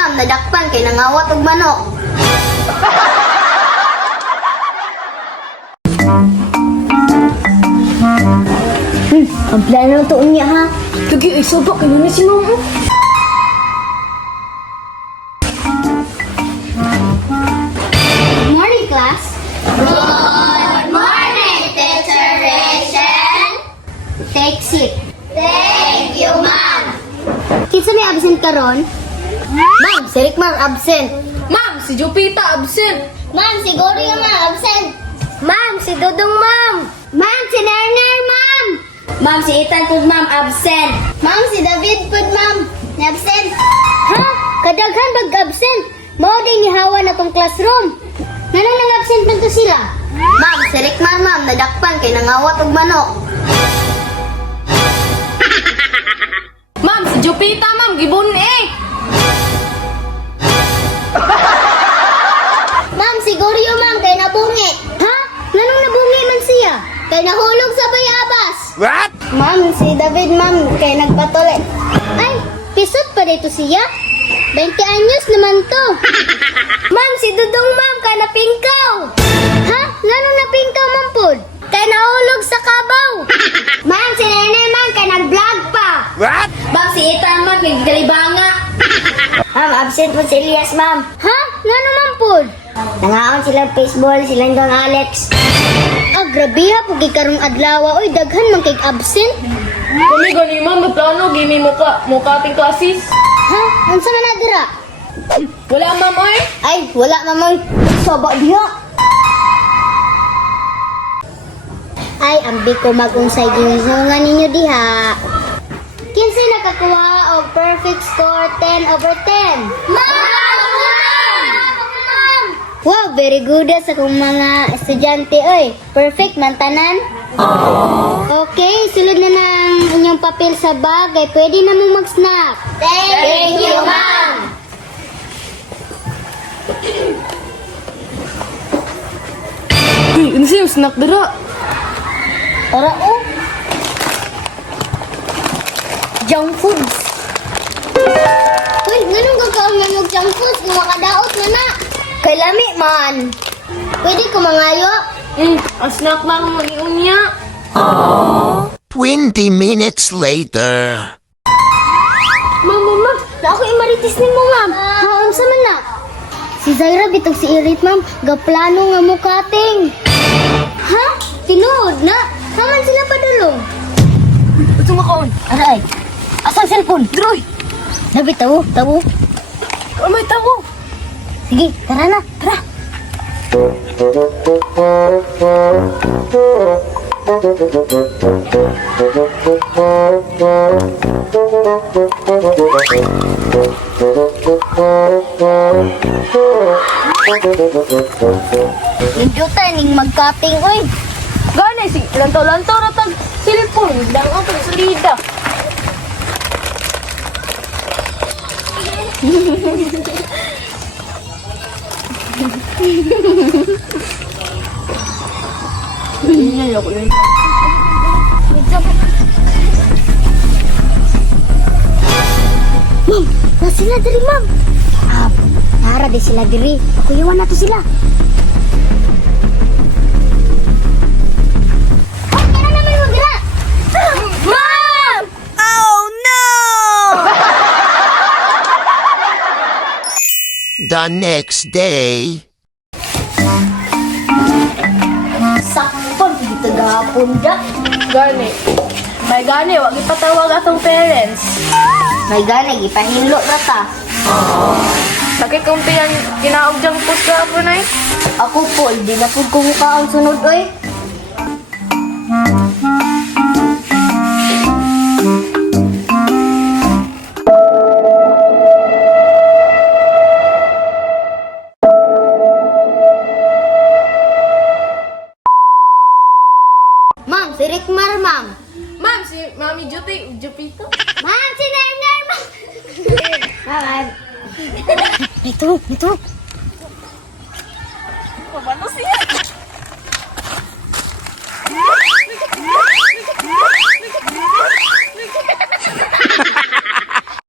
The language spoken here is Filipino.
ma'am, nadakpan kay nangawat og manok. Ang plano to niya ha. Lagi ay sobak kayo na si mama. Good morning, class. Good morning, Teacher Rachel. Take seat. Thank you, ma'am. Kinsa may absent karon? Ma'am, si Rickmar absent. Ma'am, si Jupita absent. Ma'am, si Gory nga absent. Ma'am, si Dudong ma'am. Ma'am, si Nerner ma'am. Ma'am, si Ethan pud ma'am absent. Ma'am, si David pud ma'am absent. Ha? Kadaghan bag-absent. Mao din gihawa na tong classroom. Nanong nang-absent man to sila? Ma'am, si Rickmar ma'am nadakpan kay nangawat og manok. Ma'am, si Jupita ma'am gibun eh. Ma'am, si Goryo ma'am kay nabungi. Ha? Nanong nabungi man siya? Kay nahulog sa bayabas. What? Ma'am, si David ma'am kay nagpatuli. Ay, pisot pa dito siya? 20 anyos naman to. Ma'am, si Dudong ma'am kay napingkaw. Ha? Nanong napingkaw ma'am pod? Kay nahulog sa kabaw. Ma'am, si Nene ma'am kay nag-vlog pa. What? Ma'am, si Ethan ma'am kay galibanga. Ma'am, absent po si Elias ma'am. Ha? Nanong ma'am pod? Nangaon silang baseball, silang Don Alex. Ah, grabe ha, pugi karong adlaw. Oy, daghan man kay absent. Kami gani ma'am, plano gimi mo ating classes. Ha? Unsa man na dira? Wala ma'am oy. Ay, wala mamoy. Soba diha. Ay, ambi ko mag-unsay ginhungan ninyo diha. Kinsay nakakuha og perfect score 10/10? Wow, very good sa kong mga estudyante, oy. Perfect man tanan. Okay, sulod na ng inyong papel sa bag, ay pwede na mo mag-snack. Thank you, ma'am. Uy, ano siya yung snack dira? Para oh. Junk foods. Uy, ganun gagawin mo junk foods kung makadaot na na. Kay lami man. Pwede ko mangayo. Ang snack lang mo iunya. 20 minutes later. Ma'am, na ako imaritis ni mo, ma'am. Haon sa man na. Si Zaira bitog si Irit, ma'am. Gaplano nga mo kating. Ha? Tinuod na. Haman sila padulong. Ito makaon. Aray. Asang cellphone? Droy! Nabi, tawo. Oh, may tawo. Sige, tara na. Tara. Nindutan ning magkating, oy. Gani si lantaw-lantaw ratag cellphone. Dang ako sa lida. Ini ako yun. Ma'am, na sila diri, ma'am. Ah, nara di sila diri. Ako iwan na to sila. Ay, kaya naman mo dira. Ma'am! Oh no! The next day. Sakpan, dito gahapon da. Gani. May gani, wag ipatawag atong parents. May gani, ipahinlo na ta. Sakit kong kinaog diyang post ka po na eh. Ako po, di na po kumuka ang sunod, oy. Ma'am, si Rickmar, ma'am. Ma'am, si Mami Jupito. Ma'am, si Nerner, ma'am. Ma'am. Ito.